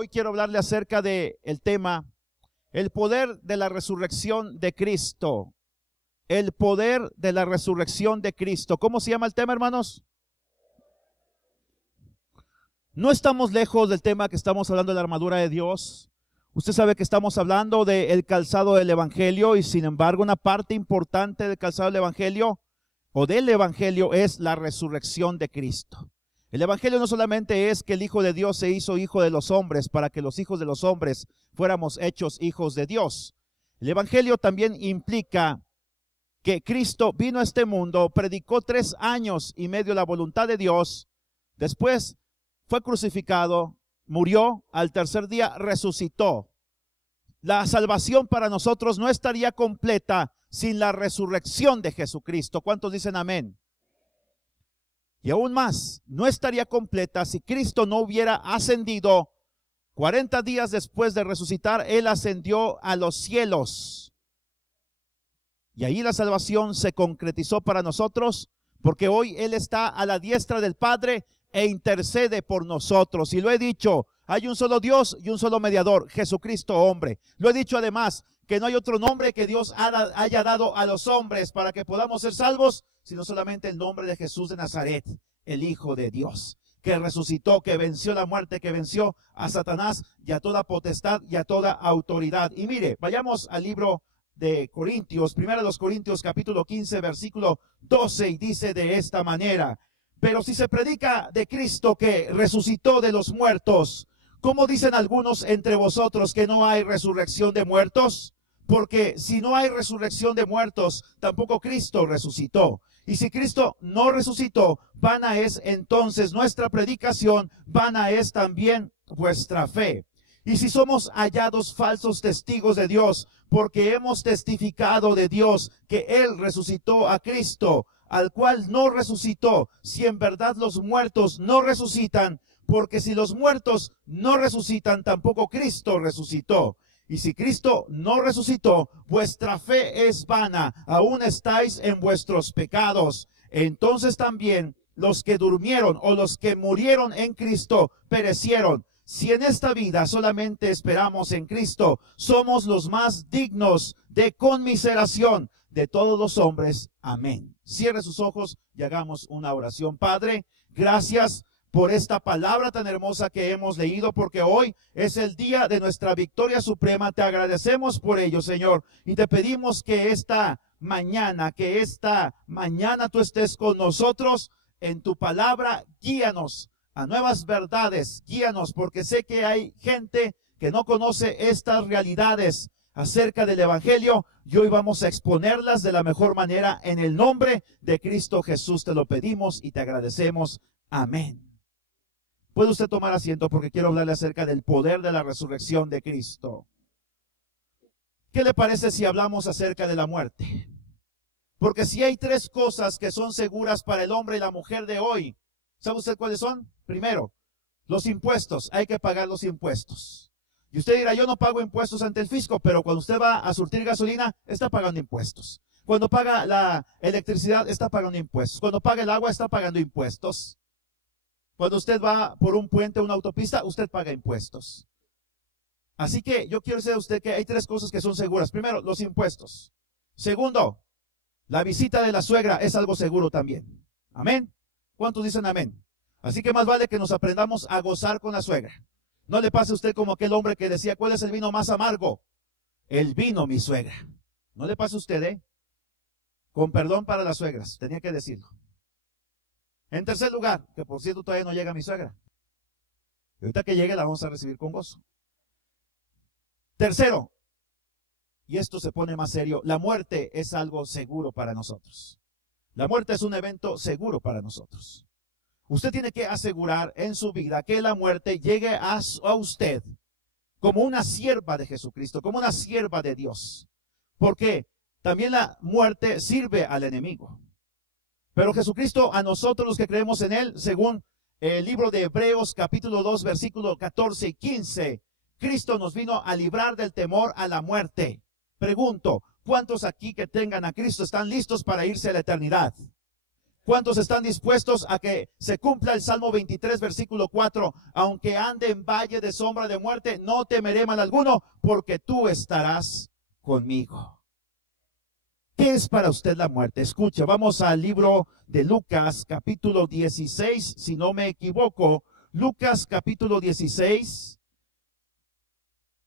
Hoy quiero hablarle acerca de el tema, el poder de la resurrección de Cristo. El poder de la resurrección de Cristo. ¿Cómo se llama el tema, hermanos? No estamos lejos del tema que estamos hablando de la armadura de Dios. Usted sabe que estamos hablando del calzado del Evangelio y sin embargo una parte importante del calzado del Evangelio o del Evangelio es la resurrección de Cristo. El Evangelio no solamente es que el Hijo de Dios se hizo hijo de los hombres para que los hijos de los hombres fuéramos hechos hijos de Dios. El Evangelio también implica que Cristo vino a este mundo, predicó 3 años y medio la voluntad de Dios, después fue crucificado, murió, al tercer día resucitó. La salvación para nosotros no estaría completa sin la resurrección de Jesucristo. ¿Cuántos dicen amén? Y aún más, no estaría completa si Cristo no hubiera ascendido. 40 días después de resucitar, Él ascendió a los cielos. Y ahí la salvación se concretizó para nosotros, porque hoy Él está a la diestra del Padre e intercede por nosotros. Y lo he dicho, hay un solo Dios y un solo mediador, Jesucristo hombre. Lo he dicho además, que no hay otro nombre que Dios haya dado a los hombres para que podamos ser salvos, sino solamente el nombre de Jesús de Nazaret, el Hijo de Dios, que resucitó, que venció la muerte, que venció a Satanás y a toda potestad y a toda autoridad. Y mire, vayamos al libro de Corintios, 1 Corintios capítulo 15, versículo 12, y dice de esta manera: pero si se predica de Cristo que resucitó de los muertos, ¿cómo dicen algunos entre vosotros que no hay resurrección de muertos? Porque si no hay resurrección de muertos, tampoco Cristo resucitó. Y si Cristo no resucitó, vana es entonces nuestra predicación, vana es también vuestra fe. Y si somos hallados falsos testigos de Dios, porque hemos testificado de Dios que Él resucitó a Cristo, al cual no resucitó, si en verdad los muertos no resucitan, porque si los muertos no resucitan, tampoco Cristo resucitó. Y si Cristo no resucitó, vuestra fe es vana, aún estáis en vuestros pecados. Entonces también los que durmieron o los que murieron en Cristo perecieron. Si en esta vida solamente esperamos en Cristo, somos los más dignos de conmiseración de todos los hombres. Amén. Cierre sus ojos y hagamos una oración. Padre, gracias por esta palabra tan hermosa que hemos leído, porque hoy es el día de nuestra victoria suprema. Te agradecemos por ello, Señor, y te pedimos que esta mañana tú estés con nosotros en tu palabra. Guíanos a nuevas verdades, guíanos, porque sé que hay gente que no conoce estas realidades acerca del Evangelio, y hoy vamos a exponerlas de la mejor manera. En el nombre de Cristo Jesús te lo pedimos y te agradecemos. Amén. Puede usted tomar asiento porque quiero hablarle acerca del poder de la resurrección de Cristo. ¿Qué le parece si hablamos acerca de la muerte? Porque si hay 3 cosas que son seguras para el hombre y la mujer de hoy, ¿sabe usted cuáles son? Primero, los impuestos. Hay que pagar los impuestos. Y usted dirá, yo no pago impuestos ante el fisco, pero cuando usted va a surtir gasolina, está pagando impuestos. Cuando paga la electricidad, está pagando impuestos. Cuando paga el agua, está pagando impuestos. Cuando usted va por un puente o una autopista, usted paga impuestos. Así que yo quiero decir a usted que hay 3 cosas que son seguras. Primero, los impuestos. Segundo, la visita de la suegra es algo seguro también. Amén. ¿Cuántos dicen amén? Así que más vale que nos aprendamos a gozar con la suegra. No le pase a usted como aquel hombre que decía, ¿cuál es el vino más amargo? El vino, mi suegra. No le pase a usted, Con perdón para las suegras, tenía que decirlo. En tercer lugar, que por cierto todavía no llega mi suegra. Y ahorita que llegue la vamos a recibir con gozo. Tercero, y esto se pone más serio, la muerte es algo seguro para nosotros. La muerte es un evento seguro para nosotros. Usted tiene que asegurar en su vida que la muerte llegue a usted como una sierva de Jesucristo, como una sierva de Dios. Porque también la muerte sirve al enemigo. Pero Jesucristo, a nosotros los que creemos en Él, según el libro de Hebreos capítulo 2, versículo 14 y 15, Cristo nos vino a librar del temor a la muerte. Pregunto, ¿cuántos aquí que tengan a Cristo están listos para irse a la eternidad? ¿Cuántos están dispuestos a que se cumpla el Salmo 23, versículo 4? Aunque ande en valle de sombra de muerte, no temeré mal alguno, porque tú estarás conmigo. ¿Qué es para usted la muerte? Escucha, vamos al libro de Lucas, capítulo 16, si no me equivoco. Lucas, capítulo 16.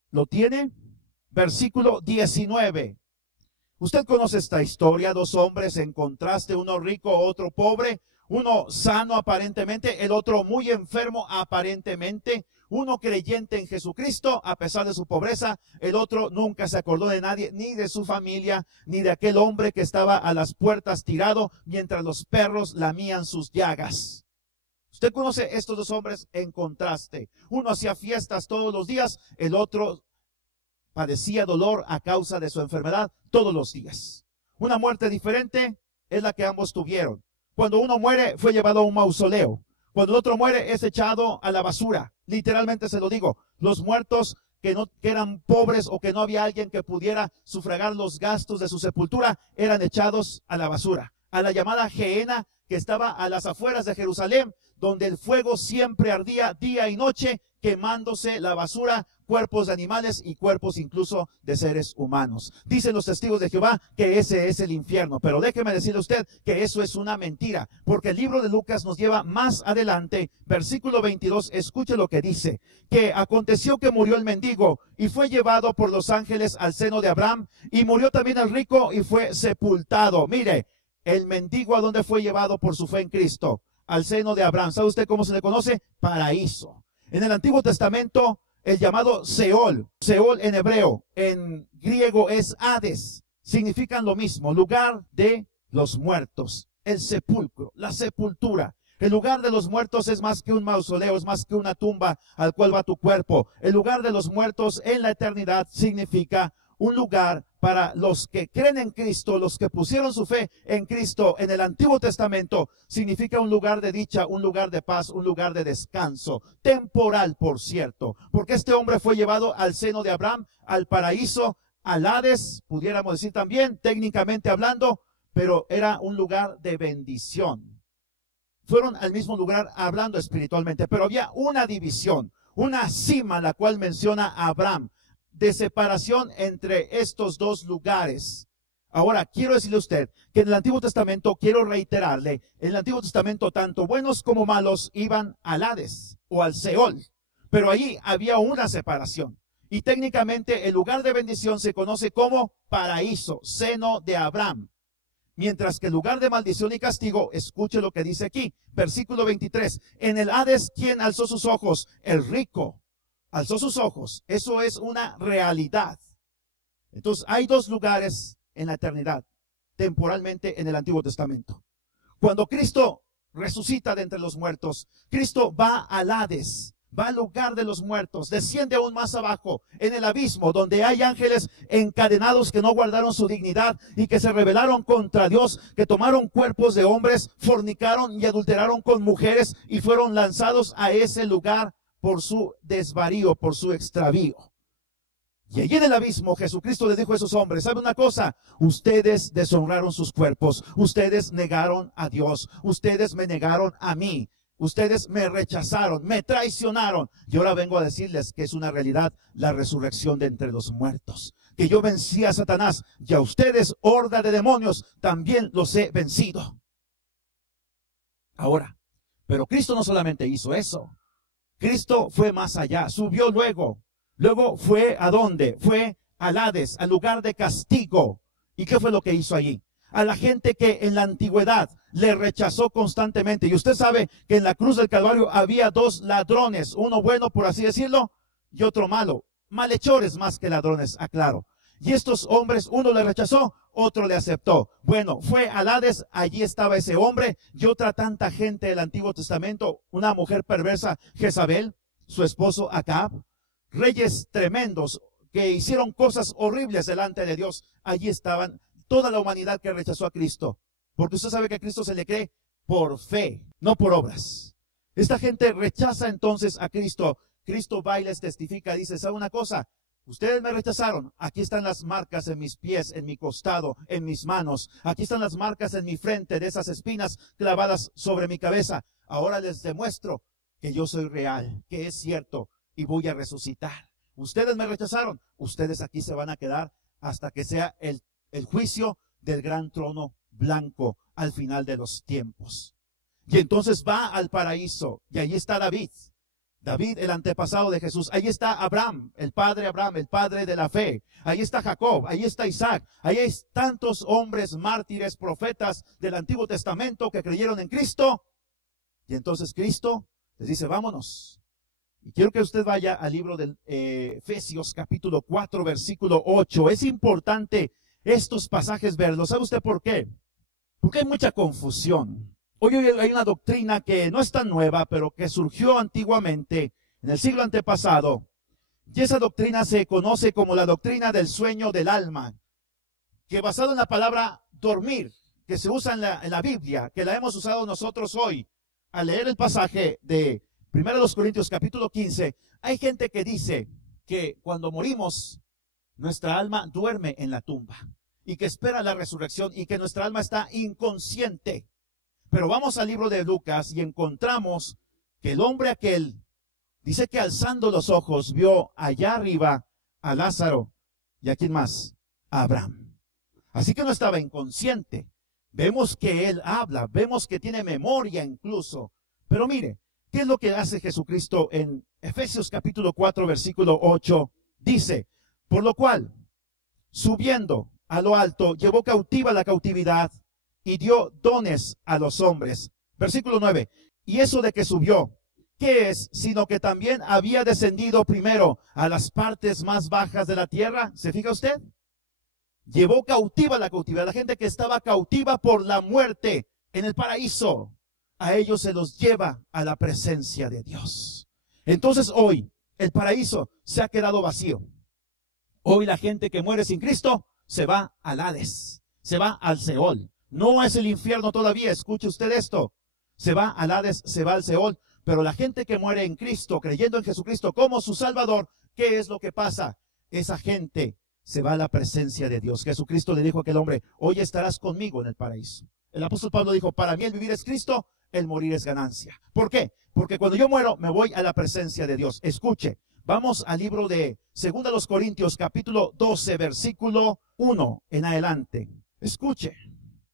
¿Lo tiene? Versículo 19. Usted conoce esta historia, dos hombres en contraste, uno rico, otro pobre, uno sano aparentemente, el otro muy enfermo aparentemente, uno creyente en Jesucristo a pesar de su pobreza, el otro nunca se acordó de nadie, ni de su familia, ni de aquel hombre que estaba a las puertas tirado mientras los perros lamían sus llagas. Usted conoce estos dos hombres en contraste, uno hacía fiestas todos los días, el otro padecía dolor a causa de su enfermedad todos los días. Una muerte diferente es la que ambos tuvieron. Cuando uno muere, fue llevado a un mausoleo. Cuando el otro muere, es echado a la basura. Literalmente se lo digo. Los muertos que eran pobres o que no había alguien que pudiera sufragar los gastos de su sepultura, eran echados a la basura. A la llamada Gehenna, que estaba a las afueras de Jerusalén, donde el fuego siempre ardía día y noche, quemándose la basura, cuerpos de animales y cuerpos incluso de seres humanos. Dicen los testigos de Jehová que ese es el infierno, pero déjeme decirle a usted que eso es una mentira, porque el libro de Lucas nos lleva más adelante, versículo 22, escuche lo que dice, que aconteció que murió el mendigo y fue llevado por los ángeles al seno de Abraham, y murió también el rico y fue sepultado. Mire, el mendigo a dónde fue llevado por su fe en Cristo, al seno de Abraham. ¿Sabe usted cómo se le conoce? Paraíso. En el Antiguo Testamento, el llamado Seol, Seol en hebreo, en griego es Hades, significan lo mismo, lugar de los muertos, el sepulcro, la sepultura. El lugar de los muertos es más que un mausoleo, es más que una tumba al cual va tu cuerpo. El lugar de los muertos en la eternidad significa un lugar para los que creen en Cristo, los que pusieron su fe en Cristo en el Antiguo Testamento, significa un lugar de dicha, un lugar de paz, un lugar de descanso, temporal, por cierto, porque este hombre fue llevado al seno de Abraham, al paraíso, al Hades, pudiéramos decir también, técnicamente hablando, pero era un lugar de bendición. Fueron al mismo lugar hablando espiritualmente, pero había una división, una cima, la cual menciona Abraham, de separación entre estos dos lugares. Ahora, quiero decirle a usted que en el Antiguo Testamento, quiero reiterarle, en el Antiguo Testamento tanto buenos como malos iban al Hades o al Seol, pero allí había una separación. Y técnicamente el lugar de bendición se conoce como paraíso, seno de Abraham. Mientras que el lugar de maldición y castigo, escuche lo que dice aquí, versículo 23, en el Hades, ¿quién alzó sus ojos? El rico. Alzó sus ojos. Eso es una realidad. Entonces, hay dos lugares en la eternidad, temporalmente en el Antiguo Testamento. Cuando Cristo resucita de entre los muertos, Cristo va al Hades, va al lugar de los muertos, desciende aún más abajo, en el abismo, donde hay ángeles encadenados que no guardaron su dignidad y que se rebelaron contra Dios, que tomaron cuerpos de hombres, fornicaron y adulteraron con mujeres y fueron lanzados a ese lugar por su desvarío, por su extravío. Y allí en el abismo Jesucristo les dijo a esos hombres, ¿sabe una cosa? Ustedes deshonraron sus cuerpos, ustedes negaron a Dios, ustedes me negaron a mí, ustedes me rechazaron, me traicionaron. Y ahora vengo a decirles que es una realidad la resurrección de entre los muertos, que yo vencí a Satanás y a ustedes, horda de demonios, también los he vencido. Ahora, pero Cristo no solamente hizo eso. Cristo fue más allá, subió luego fue ¿a dónde? Fue al Hades, al lugar de castigo. ¿Y qué fue lo que hizo allí? A la gente que en la antigüedad le rechazó constantemente. Y usted sabe que en la cruz del Calvario había dos ladrones, uno bueno por así decirlo, y otro malo. Malhechores más que ladrones, aclaro. Y estos hombres, uno le rechazó, otro le aceptó. Bueno, fue al Hades, allí estaba ese hombre y otra tanta gente del Antiguo Testamento, una mujer perversa, Jezabel, su esposo Acab, reyes tremendos que hicieron cosas horribles delante de Dios. Allí estaban toda la humanidad que rechazó a Cristo, porque usted sabe que a Cristo se le cree por fe, no por obras. Esta gente rechaza entonces a Cristo. Cristo va y les testifica, dice, ¿sabe una cosa? Ustedes me rechazaron. Aquí están las marcas en mis pies, en mi costado, en mis manos. Aquí están las marcas en mi frente de esas espinas clavadas sobre mi cabeza. Ahora les demuestro que yo soy real, que es cierto y voy a resucitar. Ustedes me rechazaron. Ustedes aquí se van a quedar hasta que sea el juicio del gran trono blanco al final de los tiempos. Y entonces va al paraíso y allí está David. David, el antepasado de Jesús. Ahí está Abraham, el padre de la fe. Ahí está Jacob, ahí está Isaac. Ahí hay tantos hombres, mártires, profetas del Antiguo Testamento que creyeron en Cristo. Y entonces Cristo les dice, vámonos. Y quiero que usted vaya al libro de Efesios capítulo 4, versículo 8. Es importante estos pasajes verlos. ¿Sabe usted por qué? Porque hay mucha confusión. Hoy hay una doctrina que no es tan nueva, pero que surgió antiguamente, en el siglo antepasado. Y esa doctrina se conoce como la doctrina del sueño del alma, que basado en la palabra dormir, que se usa en la Biblia, que la hemos usado nosotros hoy, al leer el pasaje de 1 Corintios capítulo 15, hay gente que dice que cuando morimos, nuestra alma duerme en la tumba y que espera la resurrección y que nuestra alma está inconsciente. Pero vamos al libro de Lucas y encontramos que el hombre aquel dice que alzando los ojos vio allá arriba a Lázaro y a quién más, a Abraham. Así que no estaba inconsciente. Vemos que él habla, vemos que tiene memoria incluso. Pero mire, ¿qué es lo que hace Jesucristo en Efesios capítulo 4, versículo 8? Dice, por lo cual, subiendo a lo alto, llevó cautiva la cautividad y dio dones a los hombres. Versículo 9. Y eso de que subió, ¿qué es? Sino que también había descendido primero a las partes más bajas de la tierra. ¿Se fija usted? Llevó cautiva la cautividad. La gente que estaba cautiva por la muerte en el paraíso, a ellos se los lleva a la presencia de Dios. Entonces hoy el paraíso se ha quedado vacío. Hoy la gente que muere sin Cristo se va al Hades, se va al Seol. No es el infierno todavía, escuche usted esto. Se va al Hades, se va al Seol. Pero la gente que muere en Cristo, creyendo en Jesucristo como su Salvador, ¿qué es lo que pasa? Esa gente se va a la presencia de Dios. Jesucristo le dijo a aquel hombre, hoy estarás conmigo en el paraíso. El apóstol Pablo dijo, para mí el vivir es Cristo, el morir es ganancia. ¿Por qué? Porque cuando yo muero, me voy a la presencia de Dios. Escuche, vamos al libro de 2 Corintios, capítulo 12, versículo 1 en adelante. Escuche.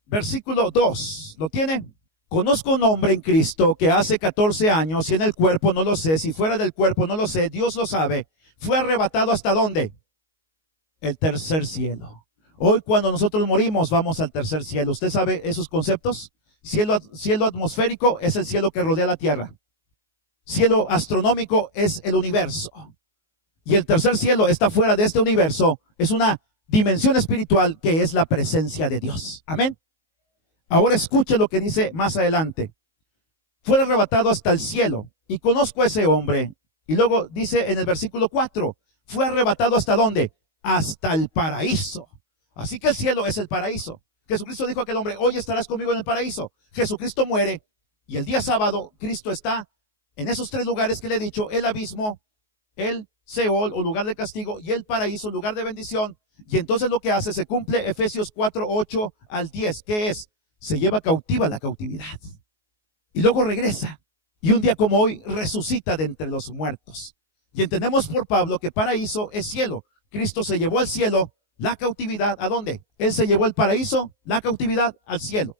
Versículo 2, ¿lo tiene? Conozco un hombre en Cristo que hace 14 años, si en el cuerpo no lo sé, si fuera del cuerpo no lo sé, Dios lo sabe, fue arrebatado ¿hasta dónde? El tercer cielo. Hoy cuando nosotros morimos vamos al tercer cielo. ¿Usted sabe esos conceptos? Cielo atmosférico es el cielo que rodea la tierra. Cielo astronómico es el universo. Y el tercer cielo está fuera de este universo. Es una dimensión espiritual que es la presencia de Dios. Amén. Ahora escuche lo que dice más adelante. Fue arrebatado hasta el cielo y conozco a ese hombre. Y luego dice en el versículo 4, fue arrebatado ¿hasta dónde? Hasta el paraíso. Así que el cielo es el paraíso. Jesucristo dijo a aquel hombre, hoy estarás conmigo en el paraíso. Jesucristo muere y el día sábado Cristo está en esos tres lugares que le he dicho, el abismo, el Seol o lugar de castigo y el paraíso, lugar de bendición. Y entonces lo que hace, se cumple Efesios 4, 8 al 10, que es, se lleva cautiva la cautividad. Y luego regresa. Y un día como hoy resucita de entre los muertos. Y entendemos por Pablo que paraíso es cielo. Cristo se llevó al cielo la cautividad. ¿A dónde? Él se llevó el paraíso, la cautividad al cielo.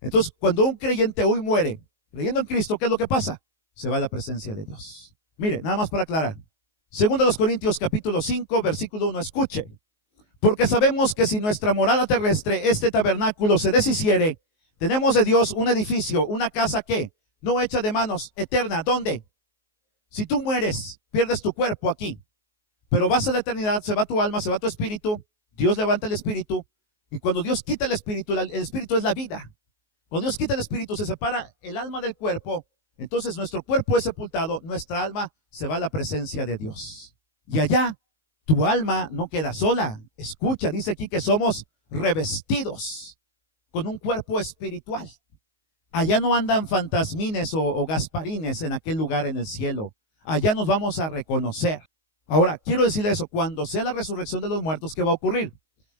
Entonces, cuando un creyente hoy muere, creyendo en Cristo, ¿qué es lo que pasa? Se va a la presencia de Dios. Mire, nada más para aclarar. 2 Corintios capítulo 5, versículo 1, escuche. Porque sabemos que si nuestra morada terrestre, este tabernáculo, se deshiciere, tenemos de Dios un edificio, una casa que, no hecha de manos, eterna. ¿Dónde? Si tú mueres, pierdes tu cuerpo aquí. Pero vas a la eternidad, se va tu alma, se va tu espíritu. Dios levanta el espíritu. Y cuando Dios quita el espíritu es la vida. Cuando Dios quita el espíritu, se separa el alma del cuerpo. Entonces nuestro cuerpo es sepultado, nuestra alma se va a la presencia de Dios. Y allá, tu alma no queda sola. Escucha, dice aquí que somos revestidos con un cuerpo espiritual. Allá no andan fantasmines o gasparines en aquel lugar en el cielo. Allá nos vamos a reconocer. Ahora, quiero decir eso, cuando sea la resurrección de los muertos, ¿qué va a ocurrir?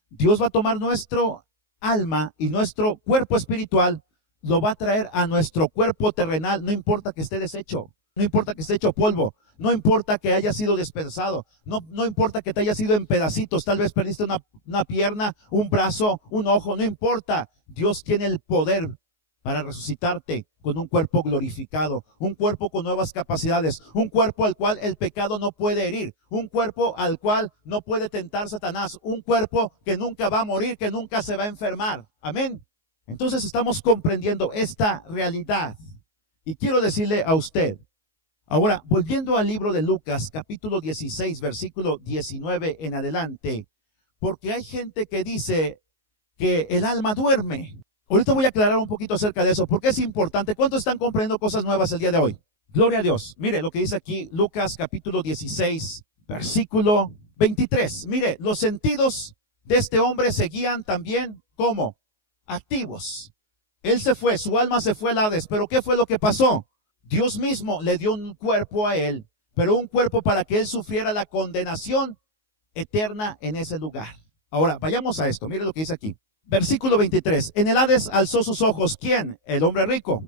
Dios va a tomar nuestro alma y nuestro cuerpo espiritual, lo va a traer a nuestro cuerpo terrenal, no importa que esté deshecho, no importa que esté hecho polvo, no importa que haya sido despedazado, no importa que te haya sido en pedacitos, tal vez perdiste una pierna, un brazo, un ojo, no importa. Dios tiene el poder para resucitarte con un cuerpo glorificado, un cuerpo con nuevas capacidades, un cuerpo al cual el pecado no puede herir, un cuerpo al cual no puede tentar Satanás, un cuerpo que nunca va a morir, que nunca se va a enfermar. Amén. Entonces estamos comprendiendo esta realidad. Y quiero decirle a usted, ahora, volviendo al libro de Lucas, capítulo 16, versículo 19 en adelante, porque hay gente que dice que el alma duerme. Ahorita voy a aclarar un poquito acerca de eso, porque es importante. ¿Cuántos están comprendiendo cosas nuevas el día de hoy? Gloria a Dios. Mire lo que dice aquí Lucas capítulo 16, versículo 23. Mire, los sentidos de este hombre seguían también como activos. Él se fue, su alma se fue al Hades, pero ¿qué fue lo que pasó? Dios mismo le dio un cuerpo a él, pero un cuerpo para que él sufriera la condenación eterna en ese lugar. Ahora, vayamos a esto. Mire lo que dice aquí. Versículo 23. En el Hades alzó sus ojos. ¿Quién? El hombre rico.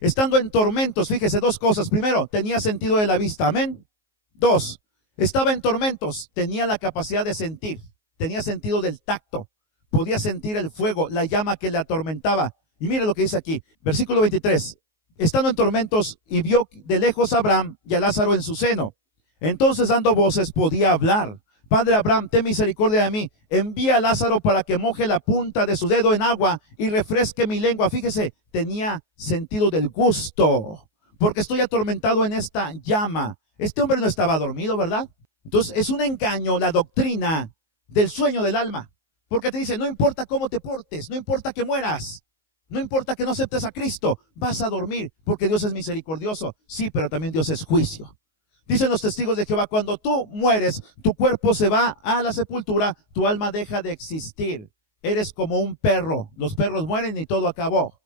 Estando en tormentos, fíjese dos cosas. Primero, tenía sentido de la vista. Amén. Dos, estaba en tormentos. Tenía la capacidad de sentir. Tenía sentido del tacto. Podía sentir el fuego, la llama que le atormentaba. Y mire lo que dice aquí. Versículo 23. Estando en tormentos y vio de lejos a Abraham y a Lázaro en su seno. Entonces dando voces podía hablar. Padre Abraham, ten misericordia de mí. Envía a Lázaro para que moje la punta de su dedo en agua y refresque mi lengua. Fíjese, tenía sentido del gusto, porque estoy atormentado en esta llama. Este hombre no estaba dormido, ¿verdad? Entonces es un engaño la doctrina del sueño del alma, porque te dice, no importa cómo te portes, no importa que mueras, no importa que no aceptes a Cristo, vas a dormir, porque Dios es misericordioso. Sí, pero también Dios es juicio. Dicen los testigos de Jehová, cuando tú mueres, tu cuerpo se va a la sepultura, tu alma deja de existir. Eres como un perro. Los perros mueren y todo acabó.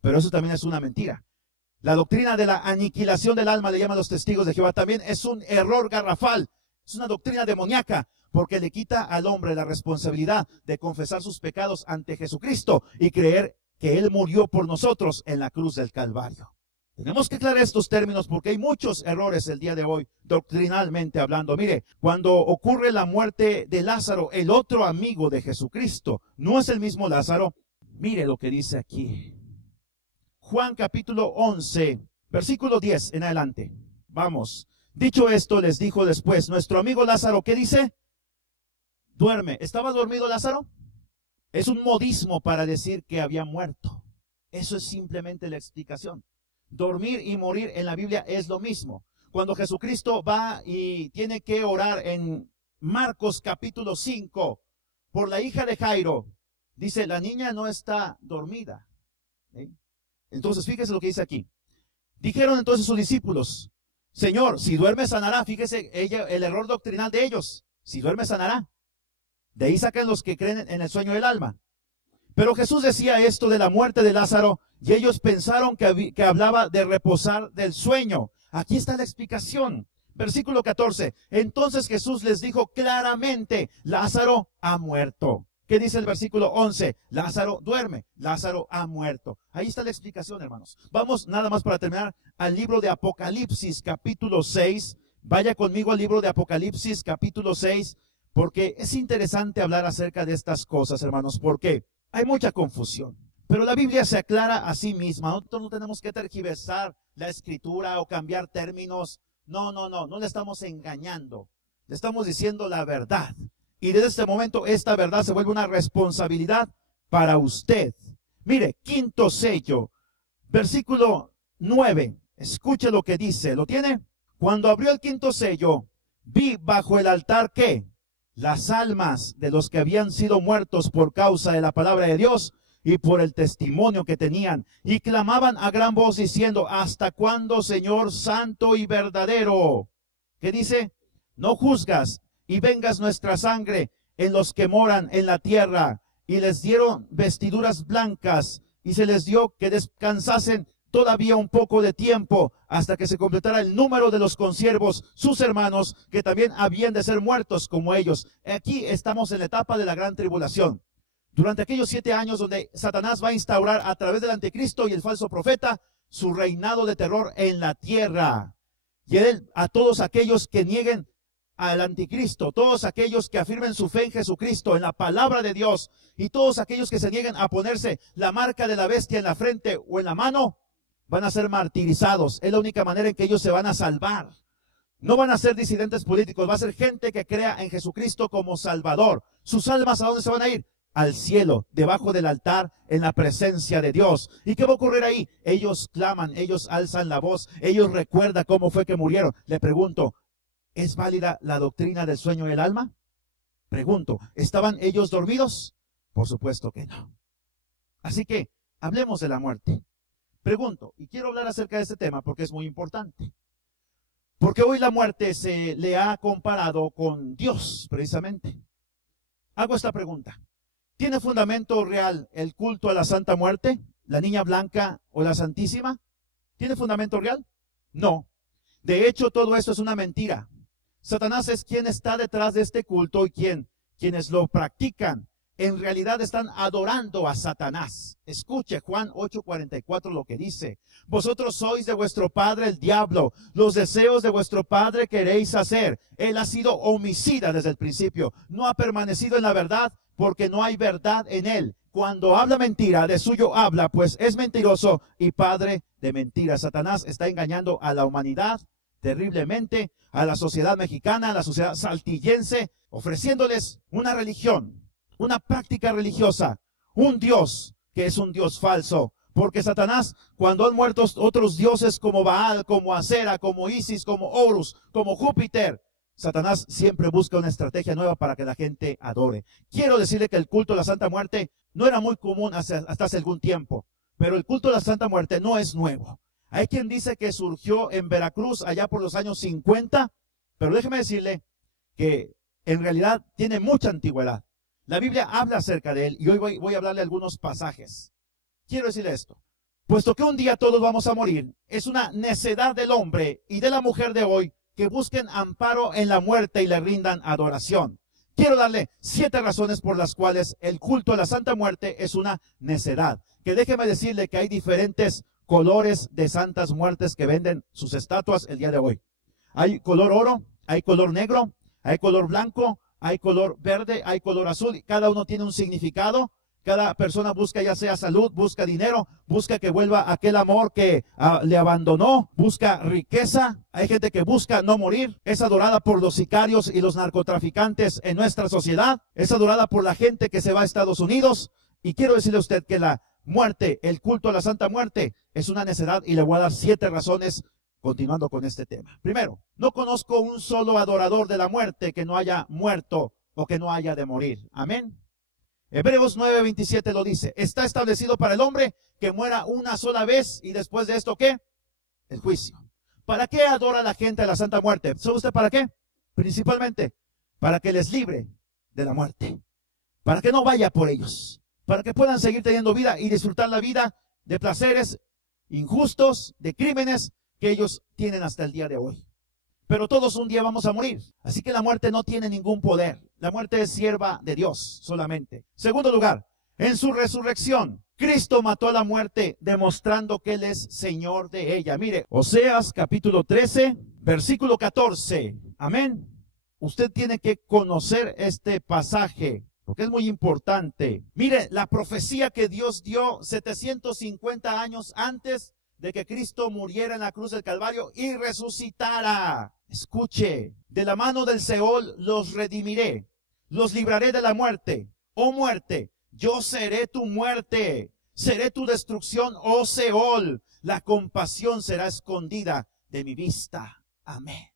Pero eso también es una mentira. La doctrina de la aniquilación del alma, le llaman los testigos de Jehová, también es un error garrafal. Es una doctrina demoníaca, porque le quita al hombre la responsabilidad de confesar sus pecados ante Jesucristo y creer que Él murió por nosotros en la cruz del Calvario. Tenemos que aclarar estos términos porque hay muchos errores el día de hoy, doctrinalmente hablando. Mire, cuando ocurre la muerte de Lázaro, el otro amigo de Jesucristo, no es el mismo Lázaro. Mire lo que dice aquí. Juan capítulo 11, versículo 10 en adelante. Vamos. Dicho esto, les dijo después, nuestro amigo Lázaro, ¿qué dice? Duerme. ¿Estaba dormido Lázaro? Es un modismo para decir que había muerto. Eso es simplemente la explicación. Dormir y morir en la Biblia es lo mismo. Cuando Jesucristo va y tiene que orar en Marcos capítulo 5 por la hija de Jairo, dice, la niña no está dormida. ¿Sí? Entonces, fíjese lo que dice aquí. Dijeron entonces sus discípulos, Señor, si duerme sanará. Fíjese el error doctrinal de ellos. Si duerme sanará. De ahí sacan los que creen en el sueño del alma. Pero Jesús decía esto de la muerte de Lázaro y ellos pensaron que hablaba de reposar del sueño. Aquí está la explicación. Versículo 14. Entonces Jesús les dijo claramente, Lázaro ha muerto. ¿Qué dice el versículo 11? Lázaro duerme, Lázaro ha muerto. Ahí está la explicación, hermanos. Vamos nada más para terminar al libro de Apocalipsis, capítulo 6. Vaya conmigo al libro de Apocalipsis, capítulo 6, porque es interesante hablar acerca de estas cosas, hermanos. ¿Por qué? Hay mucha confusión, pero la Biblia se aclara a sí misma. Nosotros no tenemos que tergiversar la escritura o cambiar términos. No le estamos engañando. Le estamos diciendo la verdad. Y desde este momento esta verdad se vuelve una responsabilidad para usted. Mire, quinto sello, versículo 9. Escuche lo que dice. ¿Lo tiene? Cuando abrió el quinto sello, vi bajo el altar que las almas de los que habían sido muertos por causa de la palabra de Dios y por el testimonio que tenían, y clamaban a gran voz diciendo, ¿hasta cuándo, Señor santo y verdadero? ¿Qué dice? No juzgas y vengas nuestra sangre en los que moran en la tierra. Y les dieron vestiduras blancas y se les dio que descansasen todavía un poco de tiempo hasta que se completara el número de los consiervos, sus hermanos, que también habían de ser muertos como ellos. Aquí estamos en la etapa de la gran tribulación. Durante aquellos 7 años donde Satanás va a instaurar a través del anticristo y el falso profeta su reinado de terror en la tierra. Y él, a todos aquellos que nieguen al anticristo, todos aquellos que afirmen su fe en Jesucristo, en la palabra de Dios, y todos aquellos que se nieguen a ponerse la marca de la bestia en la frente o en la mano, van a ser martirizados. Es la única manera en que ellos se van a salvar. No van a ser disidentes políticos, va a ser gente que crea en Jesucristo como Salvador. ¿Sus almas a dónde se van a ir? Al cielo, debajo del altar, en la presencia de Dios. ¿Y qué va a ocurrir ahí? Ellos claman, ellos alzan la voz, ellos recuerdan cómo fue que murieron. Le pregunto, ¿es válida la doctrina del sueño del alma? Pregunto, ¿estaban ellos dormidos? Por supuesto que no. Así que, hablemos de la muerte. Pregunto, y quiero hablar acerca de este tema porque es muy importante. Porque hoy la muerte se le ha comparado con Dios, precisamente. Hago esta pregunta. ¿Tiene fundamento real el culto a la Santa Muerte, la Niña Blanca o la Santísima? ¿Tiene fundamento real? No. De hecho, todo esto es una mentira. Satanás es quien está detrás de este culto y quienes lo practican, en realidad están adorando a Satanás. Escuche Juan 8:44 lo que dice. Vosotros sois de vuestro padre el diablo. Los deseos de vuestro padre queréis hacer. Él ha sido homicida desde el principio. No ha permanecido en la verdad porque no hay verdad en él. Cuando habla mentira, de suyo habla, pues es mentiroso y padre de mentira. Satanás está engañando a la humanidad terriblemente, a la sociedad mexicana, a la sociedad saltillense, ofreciéndoles una religión, una práctica religiosa, un Dios que es un Dios falso. Porque Satanás, cuando han muerto otros dioses como Baal, como Acera, como Isis, como Horus, como Júpiter, Satanás siempre busca una estrategia nueva para que la gente adore. Quiero decirle que el culto a la Santa Muerte no era muy común hasta hace algún tiempo, pero el culto a la Santa Muerte no es nuevo. Hay quien dice que surgió en Veracruz allá por los años 50, pero déjeme decirle que en realidad tiene mucha antigüedad. La Biblia habla acerca de él y hoy voy a hablarle algunos pasajes. Quiero decirle esto. Puesto que un día todos vamos a morir, es una necedad del hombre y de la mujer de hoy que busquen amparo en la muerte y le rindan adoración. Quiero darle 7 razones por las cuales el culto a la Santa Muerte es una necedad. Que déjeme decirle que hay diferentes colores de santas muertes que venden sus estatuas el día de hoy. Hay color oro, hay color negro, hay color blanco, hay color verde, hay color azul. Y cada uno tiene un significado. Cada persona busca ya sea salud, busca dinero, busca que vuelva aquel amor que le abandonó, busca riqueza. Hay gente que busca no morir. Es adorada por los sicarios y los narcotraficantes en nuestra sociedad. Es adorada por la gente que se va a Estados Unidos. Y quiero decirle a usted que la muerte, el culto a la Santa Muerte, es una necedad y le voy a dar 7 razones continuando con este tema. Primero, no conozco un solo adorador de la muerte que no haya muerto o que no haya de morir. Amén. Hebreos 9:27 lo dice. Está establecido para el hombre que muera una sola vez y después de esto, ¿qué? El juicio. ¿Para qué adora la gente a la Santa Muerte? ¿Sabe usted para qué? Principalmente para que les libre de la muerte. Para que no vaya por ellos. Para que puedan seguir teniendo vida y disfrutar la vida de placeres injustos, de crímenes que ellos tienen hasta el día de hoy. Pero todos un día vamos a morir. Así que la muerte no tiene ningún poder. La muerte es sierva de Dios solamente. Segundo lugar, en su resurrección, Cristo mató a la muerte demostrando que Él es Señor de ella. Mire, Oseas capítulo 13, versículo 14. Amén. Usted tiene que conocer este pasaje porque es muy importante. Mire, la profecía que Dios dio 750 años antes de que Cristo muriera en la cruz del Calvario y resucitara. Escuche, de la mano del Seol los redimiré, los libraré de la muerte. Oh muerte, yo seré tu muerte, seré tu destrucción, oh Seol. La compasión será escondida de mi vista. Amén.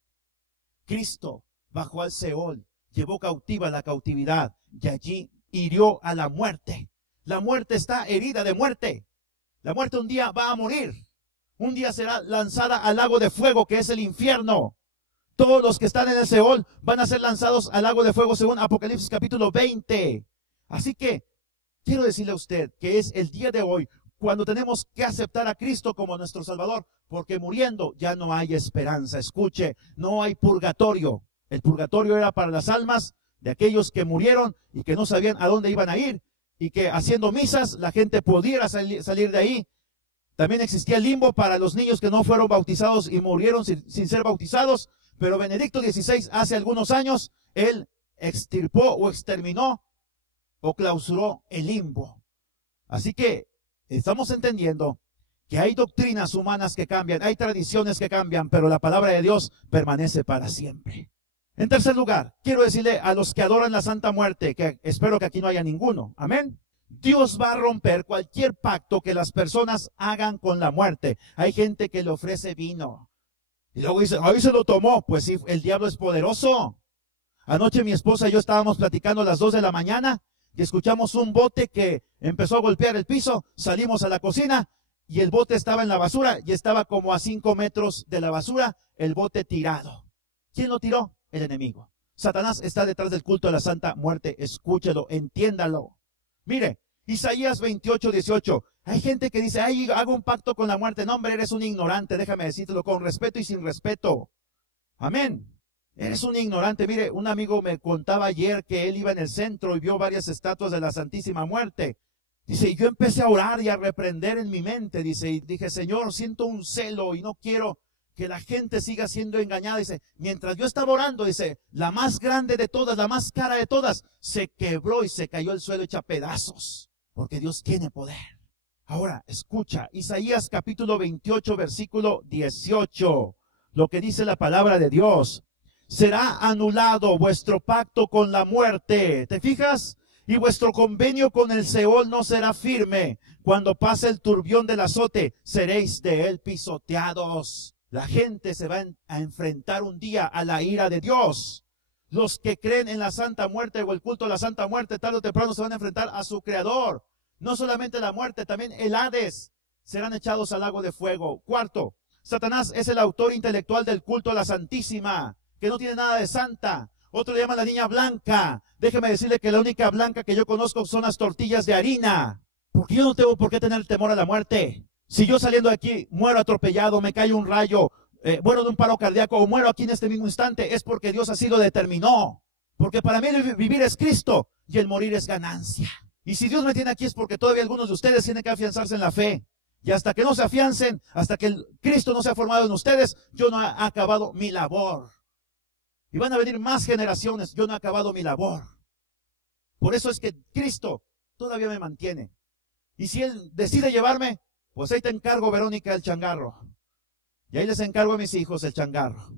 Cristo bajó al Seol, llevó cautiva la cautividad y allí hirió a la muerte. La muerte está herida de muerte. La muerte un día va a morir. Un día será lanzada al lago de fuego, que es el infierno. Todos los que están en el Seol van a ser lanzados al lago de fuego según Apocalipsis capítulo 20. Así que quiero decirle a usted que es el día de hoy cuando tenemos que aceptar a Cristo como nuestro Salvador, porque muriendo ya no hay esperanza. Escuche, no hay purgatorio. El purgatorio era para las almas de aquellos que murieron y que no sabían a dónde iban a ir, y que haciendo misas la gente pudiera salir de ahí. También existía el limbo para los niños que no fueron bautizados y murieron sin ser bautizados, pero Benedicto XVI hace algunos años, él extirpó o exterminó o clausuró el limbo. Así que estamos entendiendo que hay doctrinas humanas que cambian, hay tradiciones que cambian, pero la palabra de Dios permanece para siempre. En tercer lugar, quiero decirle a los que adoran la Santa Muerte, que espero que aquí no haya ninguno, amén. Dios va a romper cualquier pacto que las personas hagan con la muerte. Hay gente que le ofrece vino y luego dice, ahí se lo tomó. Pues sí, el diablo es poderoso. Anoche mi esposa y yo estábamos platicando a las 2 de la mañana y escuchamos un bote que empezó a golpear el piso. Salimos a la cocina y el bote estaba en la basura y estaba como a 5 metros de la basura, el bote tirado. ¿Quién lo tiró? El enemigo. Satanás está detrás del culto a la Santa Muerte. Escúchelo, entiéndalo. Mire, Isaías 28:18. Hay gente que dice, ay, hago un pacto con la muerte. No, hombre, eres un ignorante. Déjame decírtelo con respeto y sin respeto. Amén. Eres un ignorante. Mire, un amigo me contaba ayer que él iba en el centro y vio varias estatuas de la Santísima Muerte. Dice, y yo empecé a orar y a reprender en mi mente. Dice, y dije, Señor, siento un celo y no quiero que la gente siga siendo engañada. Dice, mientras yo estaba orando, dice, la más grande de todas, la más cara de todas, se quebró y se cayó al suelo hecha pedazos, porque Dios tiene poder. Ahora, escucha, Isaías capítulo 28, versículo 18, lo que dice la palabra de Dios. Será anulado vuestro pacto con la muerte. ¿Te fijas? Y vuestro convenio con el Seol no será firme. Cuando pase el turbión del azote, seréis de él pisoteados. La gente se va a enfrentar un día a la ira de Dios. Los que creen en la Santa Muerte o el culto a la Santa Muerte, tarde o temprano se van a enfrentar a su Creador. No solamente la muerte, también el Hades serán echados al lago de fuego. Cuarto, Satanás es el autor intelectual del culto a la Santísima, que no tiene nada de santa. Otro le llama la niña blanca. Déjeme decirle que la única blanca que yo conozco son las tortillas de harina. Porque yo no tengo por qué tener temor a la muerte. Si yo saliendo de aquí muero atropellado, me cae un rayo, muero de un paro cardíaco o muero aquí en este mismo instante, es porque Dios así lo determinó. Porque para mí el vivir es Cristo y el morir es ganancia. Y si Dios me tiene aquí es porque todavía algunos de ustedes tienen que afianzarse en la fe. Y hasta que no se afiancen, hasta que el Cristo no se ha formado en ustedes, yo no he acabado mi labor. Y van a venir más generaciones, yo no he acabado mi labor. Por eso es que Cristo todavía me mantiene. Y si Él decide llevarme, pues ahí te encargo, Verónica, el changarro. Y ahí les encargo a mis hijos el changarro.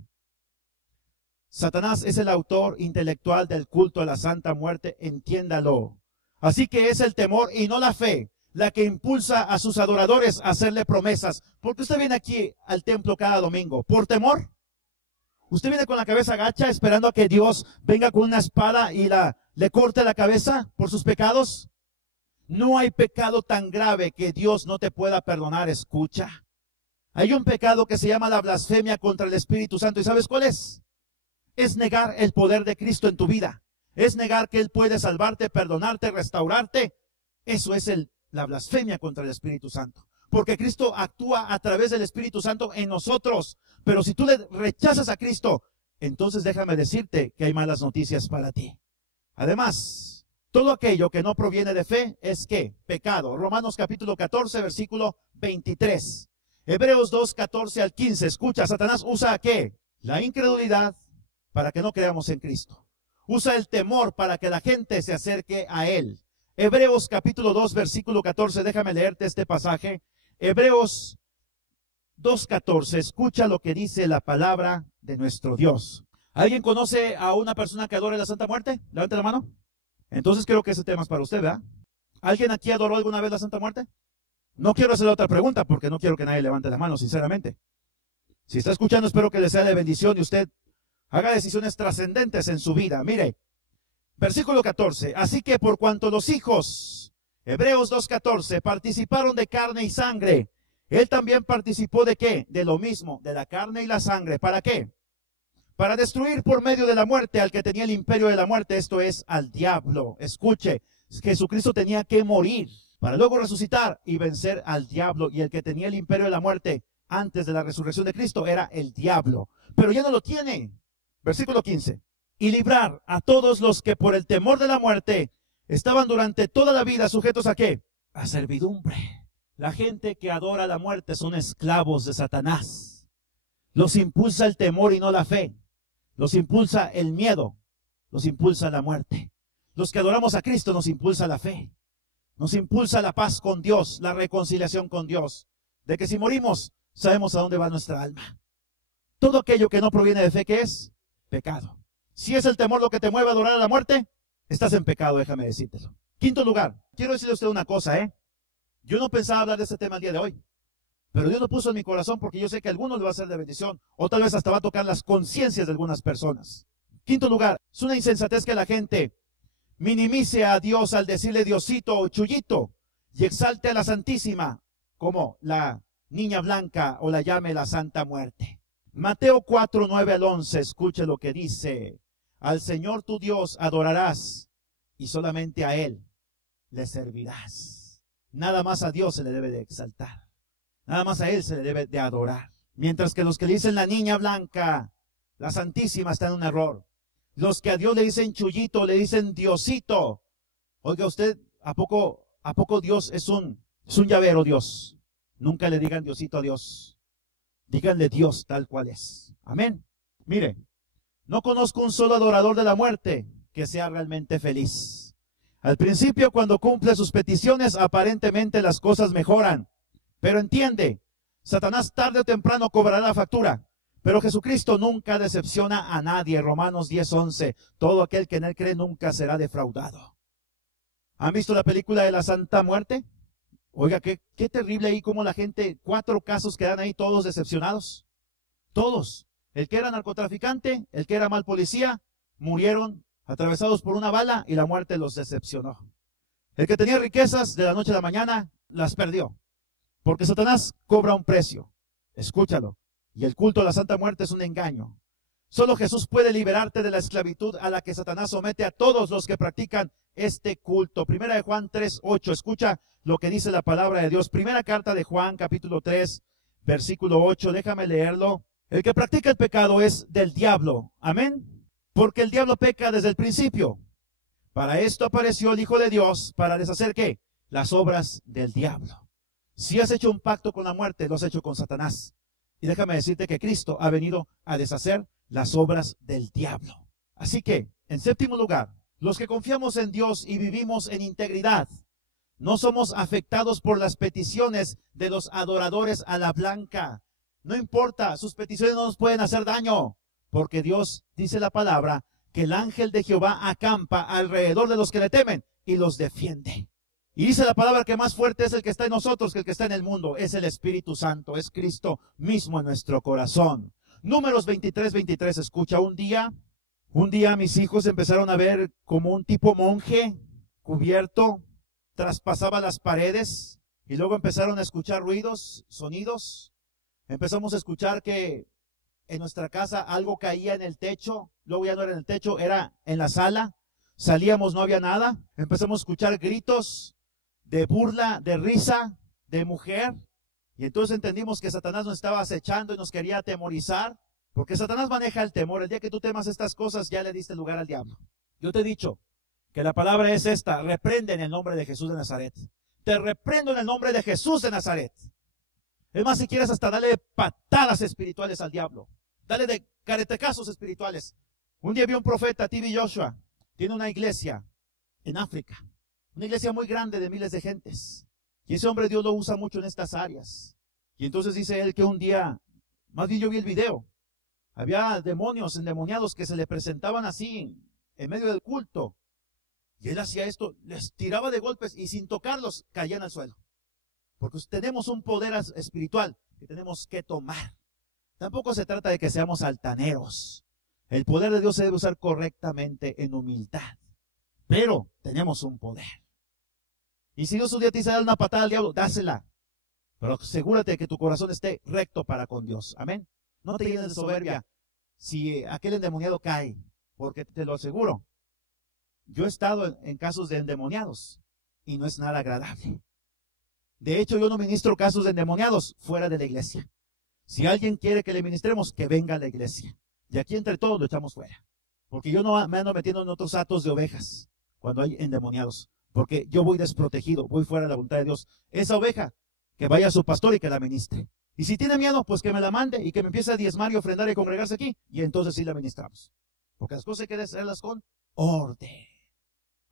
Satanás es el autor intelectual del culto a la Santa Muerte, entiéndalo. Así que es el temor y no la fe la que impulsa a sus adoradores a hacerle promesas. ¿Por qué usted viene aquí al templo cada domingo? ¿Por temor? ¿Usted viene con la cabeza gacha esperando a que Dios venga con una espada y le corte la cabeza por sus pecados? No hay pecado tan grave que Dios no te pueda perdonar. Escucha. Hay un pecado que se llama la blasfemia contra el Espíritu Santo. ¿Y sabes cuál es? Es negar el poder de Cristo en tu vida. Es negar que Él puede salvarte, perdonarte, restaurarte. Eso es la blasfemia contra el Espíritu Santo. Porque Cristo actúa a través del Espíritu Santo en nosotros. Pero si tú le rechazas a Cristo, entonces déjame decirte que hay malas noticias para ti. Además, todo aquello que no proviene de fe es ¿qué? Pecado. Romanos capítulo 14, versículo 23. Hebreos 2, 14 al 15. Escucha, Satanás usa ¿qué? La incredulidad para que no creamos en Cristo. Usa el temor para que la gente se acerque a Él. Hebreos capítulo 2, versículo 14. Déjame leerte este pasaje. Hebreos 2:14. Escucha lo que dice la palabra de nuestro Dios. ¿Alguien conoce a una persona que adore la Santa Muerte? Levante la mano. Entonces creo que ese tema es para usted, ¿verdad? ¿Alguien aquí adoró alguna vez la Santa Muerte? No quiero hacer otra pregunta porque no quiero que nadie levante la mano, sinceramente. Si está escuchando, espero que le sea de bendición y usted haga decisiones trascendentes en su vida. Mire, versículo 14. Así que por cuanto los hijos, Hebreos 2:14, participaron de carne y sangre, Él también participó ¿de qué? De lo mismo, de la carne y la sangre. ¿Para qué? Para destruir por medio de la muerte al que tenía el imperio de la muerte, esto es, al diablo. Escuche, Jesucristo tenía que morir para luego resucitar y vencer al diablo. Y el que tenía el imperio de la muerte antes de la resurrección de Cristo era el diablo, pero ya no lo tiene. Versículo 15. Y librar a todos los que por el temor de la muerte estaban durante toda la vida sujetos ¿a qué? A servidumbre. La gente que adora la muerte son esclavos de Satanás. Los impulsa el temor y no la fe. Los impulsa el miedo. Los impulsa la muerte. Los que adoramos a Cristo nos impulsa la fe. Nos impulsa la paz con Dios, la reconciliación con Dios. De que si morimos, sabemos a dónde va nuestra alma. Todo aquello que no proviene de fe, ¿qué es? Pecado. Si es el temor lo que te mueve a adorar a la muerte, estás en pecado, déjame decírtelo. Quinto lugar, quiero decirle a usted una cosa, Yo no pensaba hablar de este tema el día de hoy, pero Dios lo puso en mi corazón porque yo sé que a algunos le va a ser de bendición, o tal vez hasta va a tocar las conciencias de algunas personas. Quinto lugar, es una insensatez que la gente minimice a Dios al decirle Diosito o Chuyito y exalte a la Santísima como la niña blanca o la llame la Santa Muerte. Mateo 4, 9 al 11, escuche lo que dice. Al Señor tu Dios adorarás y solamente a Él le servirás. Nada más a Dios se le debe de exaltar. Nada más a Él se le debe de adorar. Mientras que los que le dicen la niña blanca, la Santísima, están en un error. Los que a Dios le dicen Chuyito, le dicen Diosito. Oiga usted, ¿a poco Dios es un llavero Dios? Nunca le digan Diosito a Dios. Díganle Dios tal cual es. Amén. Mire, no conozco un solo adorador de la muerte que sea realmente feliz. Al principio, cuando cumple sus peticiones, aparentemente las cosas mejoran. Pero entiende, Satanás tarde o temprano cobrará la factura. Pero Jesucristo nunca decepciona a nadie. Romanos 10:11. Todo aquel que en Él cree nunca será defraudado. ¿Han visto la película de la Santa Muerte? Oiga, qué terrible ahí como la gente, 4 casos quedan ahí todos decepcionados. Todos. El que era narcotraficante, el que era mal policía, murieron atravesados por una bala y la muerte los decepcionó. El que tenía riquezas de la noche a la mañana, las perdió. Porque Satanás cobra un precio. Escúchalo. Y el culto a la Santa Muerte es un engaño. Solo Jesús puede liberarte de la esclavitud a la que Satanás somete a todos los que practican este culto. Primera de Juan 3:8. Escucha lo que dice la palabra de Dios. Primera carta de Juan, capítulo 3, versículo 8. Déjame leerlo. El que practica el pecado es del diablo. Amén. Porque el diablo peca desde el principio. Para esto apareció el Hijo de Dios, para deshacer ¿qué? Las obras del diablo. Si has hecho un pacto con la muerte, lo has hecho con Satanás. Y déjame decirte que Cristo ha venido a deshacer las obras del diablo. Así que, en séptimo lugar, los que confiamos en Dios y vivimos en integridad, no somos afectados por las peticiones de los adoradores a la blanca. No importa, sus peticiones no nos pueden hacer daño, porque Dios dice la palabra que el ángel de Jehová acampa alrededor de los que le temen y los defiende. Y dice la palabra que más fuerte es el que está en nosotros que el que está en el mundo. Es el Espíritu Santo, es Cristo mismo en nuestro corazón. Números 23:23, escucha, un día mis hijos empezaron a ver como un tipo monje cubierto, traspasaba las paredes y luego empezaron a escuchar ruidos, sonidos. Empezamos a escuchar que en nuestra casa algo caía en el techo, luego ya no era en el techo, era en la sala. Salíamos, no había nada. Empezamos a escuchar gritos de burla, de risa, de mujer. Y entonces entendimos que Satanás nos estaba acechando y nos quería atemorizar, porque Satanás maneja el temor. El día que tú temas estas cosas, ya le diste lugar al diablo. Yo te he dicho que la palabra es esta: reprende en el nombre de Jesús de Nazaret. Te reprendo en el nombre de Jesús de Nazaret. Es más, si quieres hasta dale patadas espirituales al diablo. Dale de caretecazos espirituales. Un día vi un profeta, T.B. Joshua. Tiene una iglesia en África. Una iglesia muy grande de miles de gentes. Y ese hombre Dios lo usa mucho en estas áreas. Y entonces dice él que un día, más bien yo vi el video, había demonios endemoniados que se le presentaban así en medio del culto. Y él hacía esto, les tiraba de golpes y sin tocarlos caían al suelo. Porque tenemos un poder espiritual que tenemos que tomar. Tampoco se trata de que seamos altaneros. El poder de Dios se debe usar correctamente en humildad. Pero tenemos un poder. Y si Dios un día te dice dar una patada al diablo, dásela. Pero asegúrate de que tu corazón esté recto para con Dios. Amén. No te llenes de soberbia si aquel endemoniado cae. Porque te lo aseguro, yo he estado en casos de endemoniados y no es nada agradable. De hecho, yo no ministro casos de endemoniados fuera de la iglesia. Si alguien quiere que le ministremos, que venga a la iglesia. Y aquí entre todos lo echamos fuera. Porque yo no me ando metiendo en otros atos de ovejas cuando hay endemoniados. Porque yo voy desprotegido, voy fuera de la voluntad de Dios. Esa oveja, que vaya a su pastor y que la ministre. Y si tiene miedo, pues que me la mande y que me empiece a diezmar y ofrendar y congregarse aquí. Y entonces sí la ministramos. Porque las cosas hay que hacerlas con orden.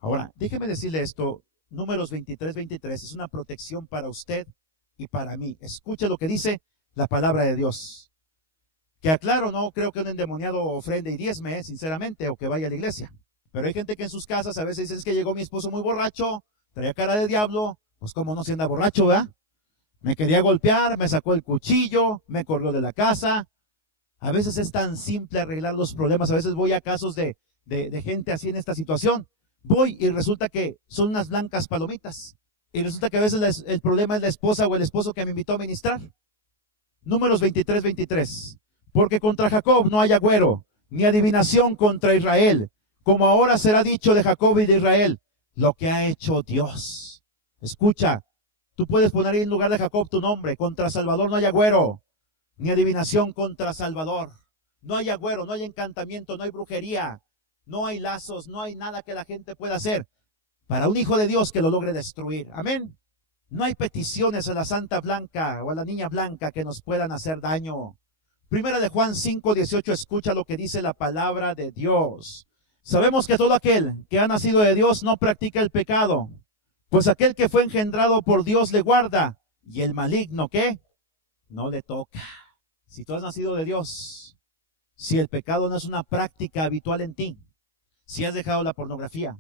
Ahora, déjeme decirle esto. Números 23, 23 es una protección para usted y para mí. Escuche lo que dice la palabra de Dios. Que aclaro, no creo que un endemoniado ofrende y diezme, sinceramente, o que vaya a la iglesia. Pero hay gente que en sus casas a veces dice, es que llegó mi esposo muy borracho, traía cara de diablo, pues cómo no se anda borracho, ¿verdad? Me quería golpear, me sacó el cuchillo, me corrió de la casa. A veces es tan simple arreglar los problemas. A veces voy a casos de gente así en esta situación. Voy y resulta que son unas blancas palomitas. Y resulta que a veces el problema es la esposa o el esposo que me invitó a ministrar. Números 23, 23. Porque contra Jacob no hay agüero, ni adivinación contra Israel, como ahora será dicho de Jacob y de Israel, lo que ha hecho Dios. Escucha, tú puedes poner ahí en lugar de Jacob tu nombre. Contra Salvador no hay agüero, ni adivinación contra Salvador. No hay agüero, no hay encantamiento, no hay brujería, no hay lazos, no hay nada que la gente pueda hacer para un hijo de Dios que lo logre destruir. Amén. No hay peticiones a la Santa Blanca o a la Niña Blanca que nos puedan hacer daño. Primera de Juan 5, 18, escucha lo que dice la palabra de Dios. Sabemos que todo aquel que ha nacido de Dios no practica el pecado, pues aquel que fue engendrado por Dios le guarda, y el maligno, ¿qué? No le toca. Si tú has nacido de Dios, si el pecado no es una práctica habitual en ti, si has dejado la pornografía,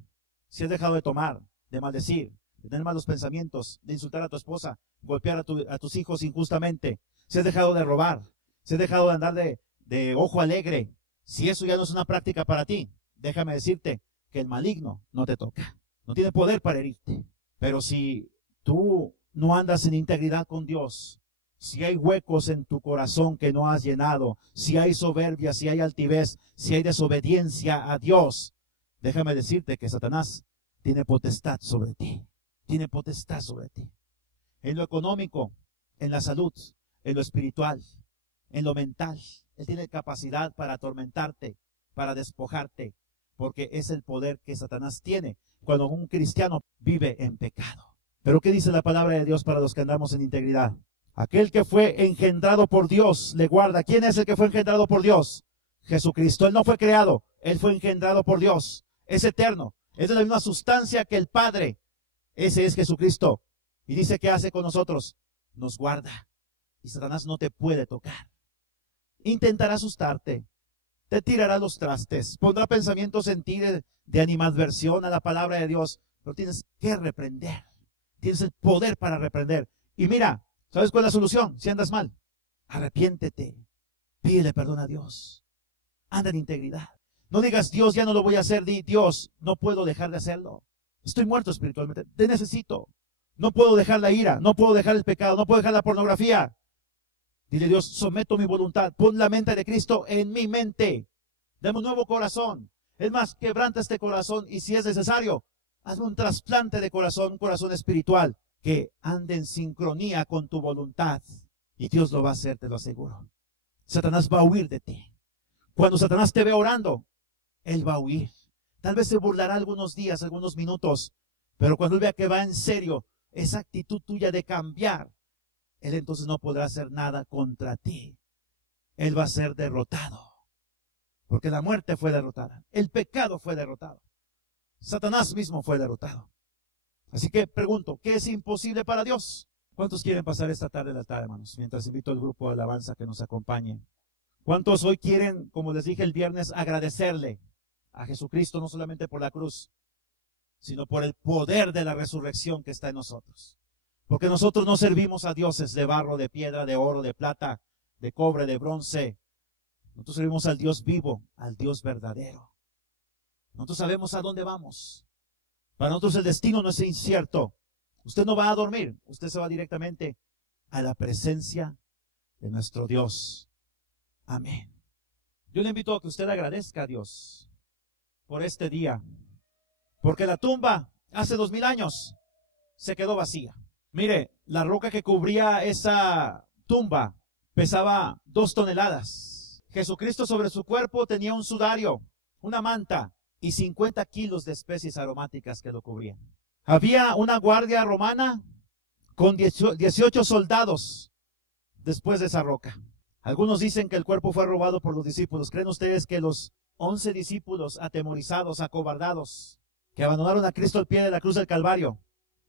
si has dejado de tomar, de maldecir, de tener malos pensamientos, de insultar a tu esposa, golpear a tus hijos injustamente, si has dejado de robar, si has dejado de andar de ojo alegre, si eso ya no es una práctica para ti, déjame decirte que el maligno no te toca, no tiene poder para herirte. Pero si tú no andas en integridad con Dios, si hay huecos en tu corazón que no has llenado, si hay soberbia, si hay altivez, si hay desobediencia a Dios, déjame decirte que Satanás tiene potestad sobre ti. Tiene potestad sobre ti. En lo económico, en la salud, en lo espiritual, en lo mental. Él tiene capacidad para atormentarte, para despojarte, porque es el poder que Satanás tiene cuando un cristiano vive en pecado. Pero ¿qué dice la palabra de Dios para los que andamos en integridad? Aquel que fue engendrado por Dios le guarda. ¿Quién es el que fue engendrado por Dios? Jesucristo. Él no fue creado, Él fue engendrado por Dios. Es eterno, es de la misma sustancia que el Padre. Ese es Jesucristo. Y dice que hace con nosotros, nos guarda. Y Satanás no te puede tocar. Intentará asustarte, te tirará los trastes, pondrá pensamientos en ti de animadversión a la palabra de Dios, pero tienes que reprender. Tienes el poder para reprender. Y mira, ¿sabes cuál es la solución? Si andas mal, arrepiéntete, pídele perdón a Dios, anda en integridad. No digas, Dios, ya no lo voy a hacer. Di, Dios, no puedo dejar de hacerlo. Estoy muerto espiritualmente, te necesito. No puedo dejar la ira, no puedo dejar el pecado, no puedo dejar la pornografía. Dile, Dios, someto mi voluntad, pon la mente de Cristo en mi mente. Dame un nuevo corazón. Es más, quebranta este corazón y si es necesario, hazme un trasplante de corazón, un corazón espiritual que ande en sincronía con tu voluntad. Y Dios lo va a hacer, te lo aseguro. Satanás va a huir de ti. Cuando Satanás te ve orando, él va a huir. Tal vez se burlará algunos días, algunos minutos, pero cuando él vea que va en serio, esa actitud tuya de cambiar, él entonces no podrá hacer nada contra ti. Él va a ser derrotado. Porque la muerte fue derrotada. El pecado fue derrotado. Satanás mismo fue derrotado. Así que pregunto, ¿qué es imposible para Dios? ¿Cuántos quieren pasar esta tarde al altar, hermanos? Mientras invito al grupo de alabanza que nos acompañe. ¿Cuántos hoy quieren, como les dije el viernes, agradecerle a Jesucristo no solamente por la cruz, sino por el poder de la resurrección que está en nosotros? Porque nosotros no servimos a dioses de barro, de piedra, de oro, de plata, de cobre, de bronce. Nosotros servimos al Dios vivo, al Dios verdadero. Nosotros sabemos a dónde vamos. Para nosotros el destino no es incierto. Usted no va a dormir, usted se va directamente a la presencia de nuestro Dios. Amén. Yo le invito a que usted agradezca a Dios por este día, porque la tumba hace 2000 años se quedó vacía. Mire, la roca que cubría esa tumba pesaba 2 toneladas. Jesucristo sobre su cuerpo tenía un sudario, una manta y 50 kilos de especies aromáticas que lo cubrían. Había una guardia romana con 18 soldados después de esa roca. Algunos dicen que el cuerpo fue robado por los discípulos. ¿Creen ustedes que los 11 discípulos atemorizados, acobardados, que abandonaron a Cristo al pie de la cruz del Calvario,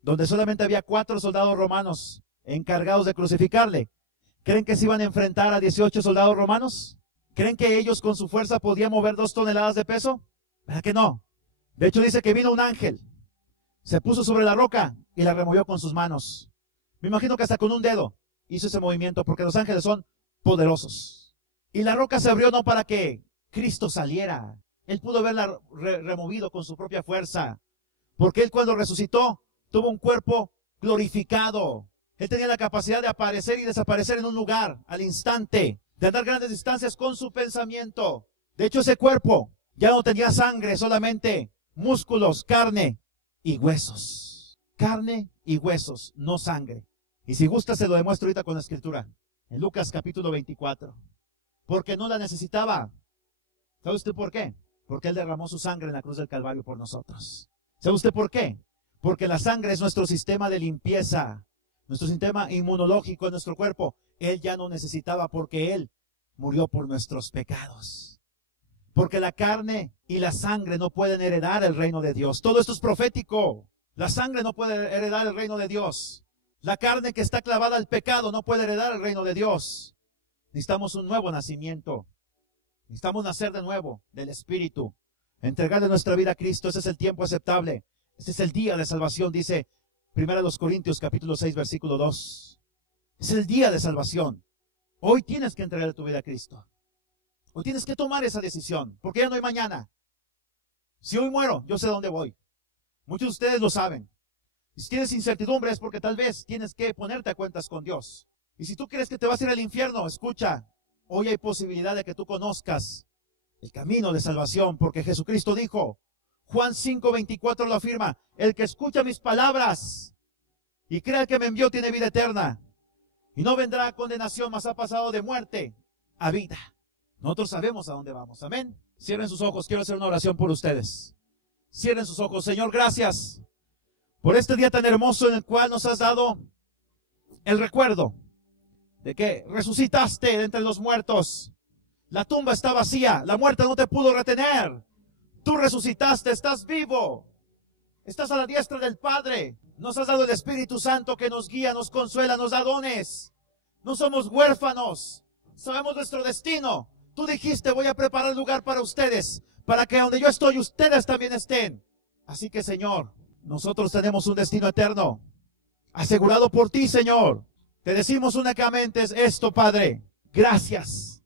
donde solamente había 4 soldados romanos encargados de crucificarle, creen que se iban a enfrentar a 18 soldados romanos? ¿Creen que ellos con su fuerza podían mover 2 toneladas de peso? ¿Verdad que no? De hecho dice que vino un ángel, se puso sobre la roca y la removió con sus manos. Me imagino que hasta con un dedo hizo ese movimiento, porque los ángeles son poderosos. Y la roca se abrió no para que Cristo saliera. Él pudo haberla removido con su propia fuerza, porque Él cuando resucitó tuvo un cuerpo glorificado. Él tenía la capacidad de aparecer y desaparecer en un lugar al instante, de andar grandes distancias con su pensamiento. De hecho, ese cuerpo ya no tenía sangre, solamente músculos, carne y huesos. Carne y huesos, no sangre. Y si gusta se lo demuestro ahorita con la escritura. En Lucas capítulo 24. Porque no la necesitaba. ¿Sabe usted por qué? Porque Él derramó su sangre en la cruz del Calvario por nosotros. ¿Sabe usted por qué? Porque la sangre es nuestro sistema de limpieza, nuestro sistema inmunológico en nuestro cuerpo. Él ya no necesitaba, porque Él murió por nuestros pecados. Porque la carne y la sangre no pueden heredar el reino de Dios. Todo esto es profético. La sangre no puede heredar el reino de Dios. La carne que está clavada al pecado no puede heredar el reino de Dios. Necesitamos un nuevo nacimiento. Necesitamos nacer de nuevo del Espíritu. Entregarle nuestra vida a Cristo. Ese es el tiempo aceptable. Este es el día de salvación, dice 1 Corintios capítulo 6, versículo 2. Es el día de salvación. Hoy tienes que entregarle tu vida a Cristo. Hoy tienes que tomar esa decisión, porque ya no hay mañana. Si hoy muero, yo sé dónde voy. Muchos de ustedes lo saben. Y si tienes incertidumbre es porque tal vez tienes que ponerte a cuentas con Dios. Y si tú crees que te vas a ir al infierno, escucha, hoy hay posibilidad de que tú conozcas el camino de salvación, porque Jesucristo dijo, Juan 5:24 lo afirma, el que escucha mis palabras y cree que me envió tiene vida eterna y no vendrá a condenación, mas ha pasado de muerte a vida. Nosotros sabemos a dónde vamos, amén. Cierren sus ojos, quiero hacer una oración por ustedes. Cierren sus ojos. Señor, gracias por este día tan hermoso en el cual nos has dado el recuerdo de que resucitaste de entre los muertos. La tumba está vacía, la muerte no te pudo retener. Tú resucitaste, estás vivo, estás a la diestra del Padre. Nos has dado el Espíritu Santo que nos guía, nos consuela, nos da dones. No somos huérfanos, sabemos nuestro destino. Tú dijiste, voy a preparar lugar para ustedes, para que donde yo estoy, ustedes también estén. Así que, Señor, nosotros tenemos un destino eterno, asegurado por ti, Señor. Te decimos únicamente esto, Padre. Gracias,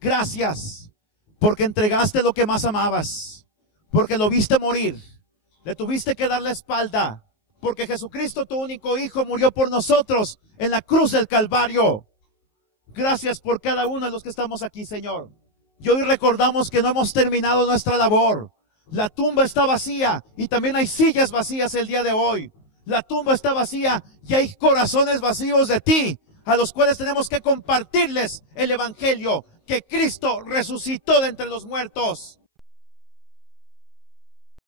gracias, porque entregaste lo que más amabas, porque lo viste morir, le tuviste que dar la espalda, porque Jesucristo, tu único Hijo, murió por nosotros en la cruz del Calvario. Gracias por cada uno de los que estamos aquí, Señor. Y hoy recordamos que no hemos terminado nuestra labor. La tumba está vacía y también hay sillas vacías el día de hoy. La tumba está vacía y hay corazones vacíos de ti, a los cuales tenemos que compartirles el Evangelio, que Cristo resucitó de entre los muertos.